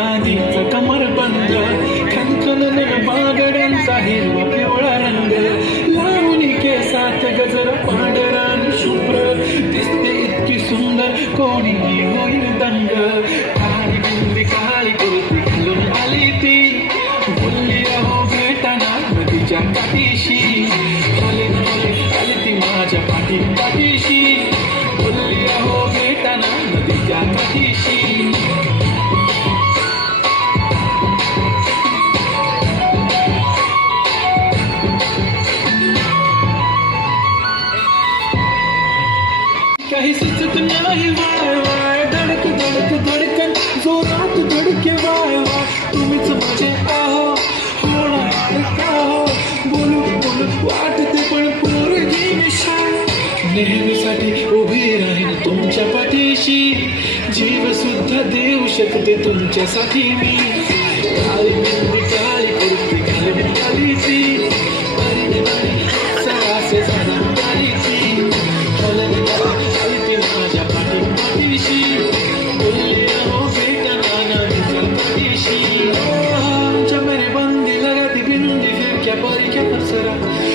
चांदीचा कमरबंद, खणखणून बागड्यांचा हिरवा पिवळा रंग, लावणी केसात गजर पांढरा आणि शुभ्र, दिसते इतकी सुंदर कोणीही होईल दंग. काळी बिंदी काळी कुर्ती घालून आली ती, बोलली अहो भेटाना नदीच्या काठीशी, आली ती माझ्या पाठीशी, बोलली अहो भेटाना नदीच्या काठीशी. काही सुचत नाही वाय वाय, धडक धडक धडकन जोरात धडके वाय वाय, तुम्हीच माझे आहो होणार का हो, बोलू बोलू वाटते पण पोरगी निशाण, नेहमीसाठी उभी राहीन तुमच्या पाठीशी, जीव सुद्धा देऊ शकते तुमच्यासाठी मी. काळी बिंदी काळी कुर्ती घालून आली ती,